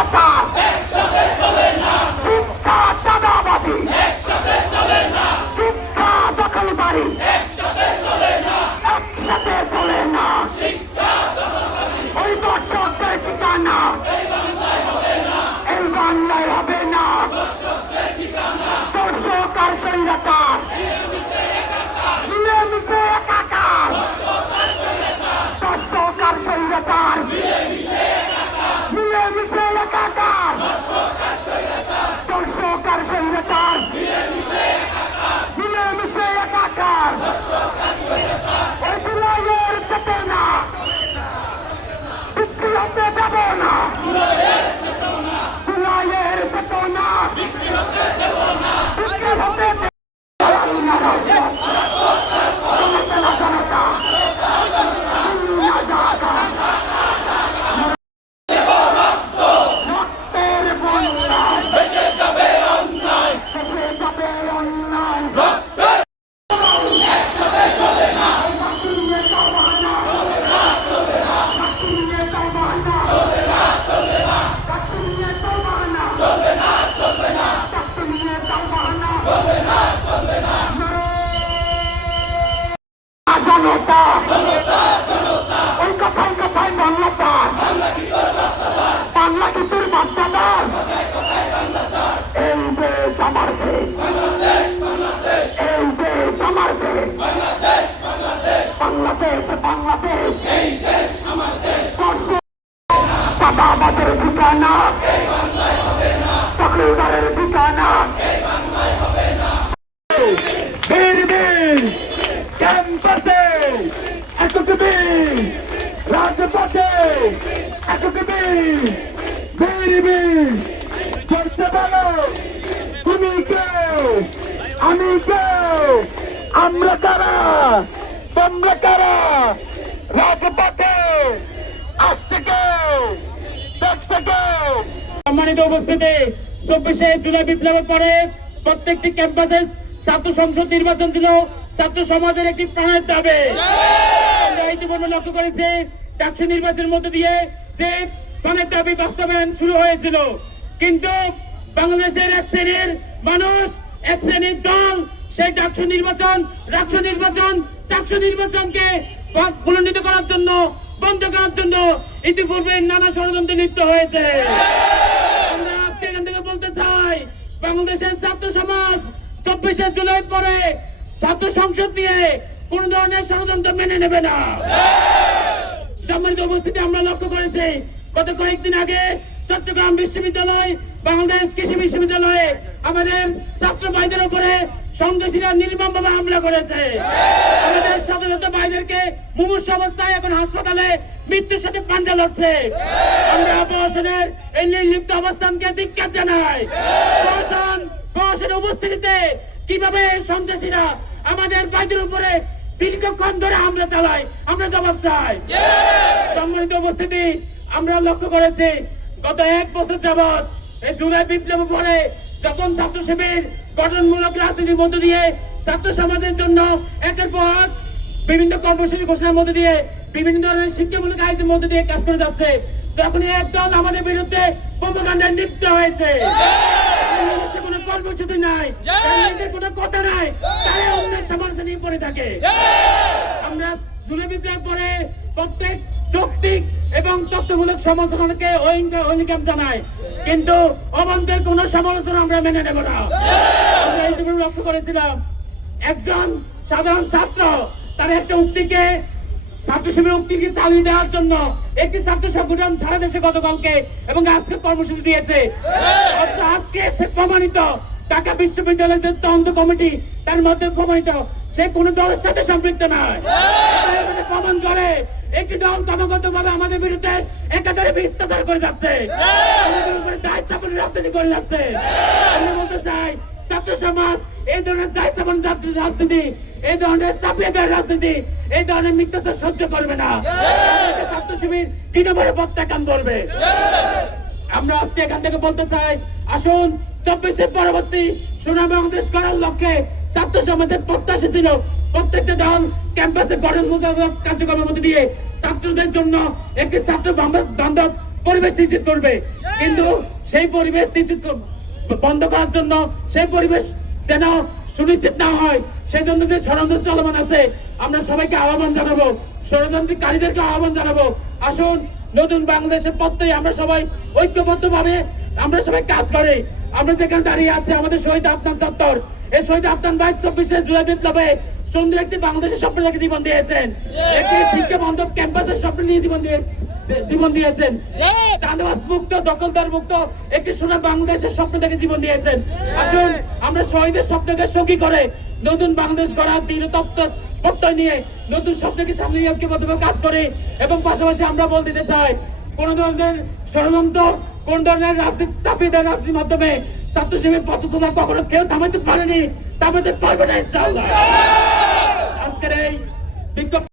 অত্যাচার শিক্ষা দাদাবাদী শিক্ষা দখলবাড়ি একসাথে চলে না। ওই দর্শকদের ঠিকানা। এই বাংলায় হবে না। দর্শক আর শরীরাচার। ঠিকানা? চাকরিদারের ঠিকানা ক্যাম্পাসে একটুবি রাজপথে একটুবি বেরিবি করতে পারো তুমি কেউ আমি কেউ আমরা কারা তোমরা কারা রাজপথে আসতে কেউ সম্মানিত উপস্থিতি, চব্বিশে জুলাই বিপ্লবের পরে প্রত্যেকটি ক্যাম্পাসে ছাত্র সংসদ নির্বাচন ছিল। ছাত্র সমাজের একটি প্রাণের ইতিপূর্বে লক্ষ্য করেছি নির্বাচনের মধ্যে দিয়ে যে প্রাণের দাবি বাস্তবায়ন শুরু হয়েছিল। কিন্তু বাংলাদেশের এক শ্রেণির মানুষ, এক শ্রেণির দল, সেই ডাকসু নির্বাচন, রাকসু নির্বাচন, চাকসু নির্বাচনকে পুনর্নীত করার জন্য বন্ধ করার জন্য ইতিপূর্বে নানা ষড়যন্ত্রে লিপ্ত হয়েছে। আমরা আজকে এখান থেকে বলতে চাই, বাংলাদেশের ছাত্র সমাজ চব্বিশে জুলাই পরে ছাত্র সংসদ নিয়ে কোন ধরনের ষড়যন্ত্র মেনে নেবে না। সম্মানিত উপস্থিতি আমরা লক্ষ্য করেছি, গত কয়েকদিন আগে চট্টগ্রাম বিশ্ববিদ্যালয়, বাংলাদেশ কৃষি বিশ্ববিদ্যালয়ে আমাদের ছাত্র ভাইদের উপরে সন্ত্রাসীরা নির্মম ভাবে হামলা করেছে। আমাদের মুমূর্ষ অবস্থায় এখন হাসপাতালে মৃত্যুর সাথে পাঞ্জা লড়ছে। আমরা প্রশাসনের এই নির্লিপ্ত অবস্থানকে ধিক্কার জানাই। প্রশাসন, প্রশাসনের উপস্থিতিতে কীভাবে সন্ত্রাসীরা আমাদের ভাইদের উপরে দীর্ঘক্ষণ ধরে হামলা চালায়, আমরা জবাব চাই। সম্মানিত উপস্থিতি, আমরা লক্ষ্য করেছি, গত এক বছর যাবৎ এই জুলাই বিপ্লব পরে যখন ছাত্র শিবির গঠনমূলক রাজনীতির মধ্য দিয়ে ছাত্র সমাজের জন্য একের পর বিভিন্ন কর্মসূচি ঘোষণার মধ্যে দিয়ে বিভিন্ন ধরনের শিক্ষামূলক আয়োজনের মধ্যে দিয়ে কাজ করে যাচ্ছে। তখন একদল আমাদের বিরুদ্ধে প্রোপাগান্ডায় লিপ্ত হয়েছে। কোনো কর্মসূচি নাই কোনো কথা নাই তারা অন্যের নিয়ে পড়ে থাকে। আমরা জুলাই পরে প্রত্যেক যৌক্তিক এবং তথ্যমূলক সমালোচনাকে অঙ্গীকার জানাই। কিন্তু অবান্তের কোন সমালোচনা আমরা মেনে নেব না। আমরা ইতিপূর্বে লক্ষ্য করেছিলাম একজন সাধারণ ছাত্র তার একটা উক্তিকে ছাত্র শিবির উক্তিকে চালিয়ে দেওয়ার জন্য একটি ছাত্র সংগঠন সারা দেশে গতকালকে এবং আজকে কর্মসূচি দিয়েছে। আজকে সে প্রমাণিত, ঢাকা বিশ্ববিদ্যালয়ের তদন্ত কমিটি তার মধ্যে প্রমাণিত, সে কোন দলের সাথে সম্পৃক্ত নয়। প্রমাণ করে একটি দল ক্রমাগত ভাবে আমাদের বিরুদ্ধে একাধারে মিথ্যাচার করে যাচ্ছে। দায়িত্ব চাপানোর রাজনীতি করে যাচ্ছে। আমি বলতে চাই ছাত্র সমাজ, এই ধরনের দায়িত্ব চাপানোর রাজনীতি- এই ধরনের চাপিয়ে দেওয়ার রাজনীতি, এই ধরনের মিথ্যাচার সহ্য করবে না। ছাত্র শিবির তৃণমূলে প্রত্যাখ্যান করবে। আমরা আজকে এখান থেকে বলতে চাই, আসুন, চব্বিশের পরবর্তী সুনাম বাংলাদেশ করার লক্ষ্যে ছাত্র সমাজের প্রত্যাশা ছিল প্রত্যেকটা দল ক্যাম্পাসে গঠনমূলক কার্যক্রমের মধ্যে দিয়ে ছাত্রদের জন্য একটি ছাত্র বান্ধব- পরিবেশ নিশ্চিত করবে। কিন্তু সেই পরিবেশ নিশ্চিত বন্ধ করার জন্য সেই পরিবেশ যেন সুনিশ্চিত না হয় সেই জন্য যে ষড়যন্ত্র চলমান আছে আমরা সবাইকে আহ্বান জানাব ষড়যন্ত্রকারীদেরকে আহ্বান জানাব। আসুন নতুন বাংলাদেশের পথে আমরা সবাই ঐক্যবদ্ধ ভাবে আমরা সবাই কাজ করি। আমরা যেখানে দাঁড়িয়ে আছি আমাদের শহীদ আফনান চত্বর। এই শহীদ আফনান ভাই চব্বিশে জুলাই বিপ্লবে সুন্দর একটি বাংলাদেশের স্বপ্ন জীবন দিয়েছেন। একটি শিক্ষা বান্ধব ক্যাম্পাসের স্বপ্ন নিয়ে জীবন দিয়ে জীবন দিয়েছেন। চাঁদাবাজ মুক্ত দখলদার মুক্ত একটি সোনা বাংলাদেশের স্বপ্ন দেখে জীবন দিয়েছেন। আসুন আমরা শহীদের স্বপ্নকে সঙ্গী করে নতুন বাংলাদেশ গড়ার দৃঢ় প্রত্যয় নিয়ে নতুন স্বপ্নকে সামনে নিয়ে ঐক্যবদ্ধভাবে কাজ করে এবং পাশাপাশি আমরা বল দিতে চাই কোন ধরনের ষড়যন্ত্র কোন ধরনের রাজনীতি চাপিয়ে দেয় রাজনীতির মাধ্যমে ছাত্র শিবির পথচলা কখনো কেউ থামাতে পারেনি থামাতে পারবে না ইনশাআল্লাহ! আজকের এই বিজ্ঞপ্তি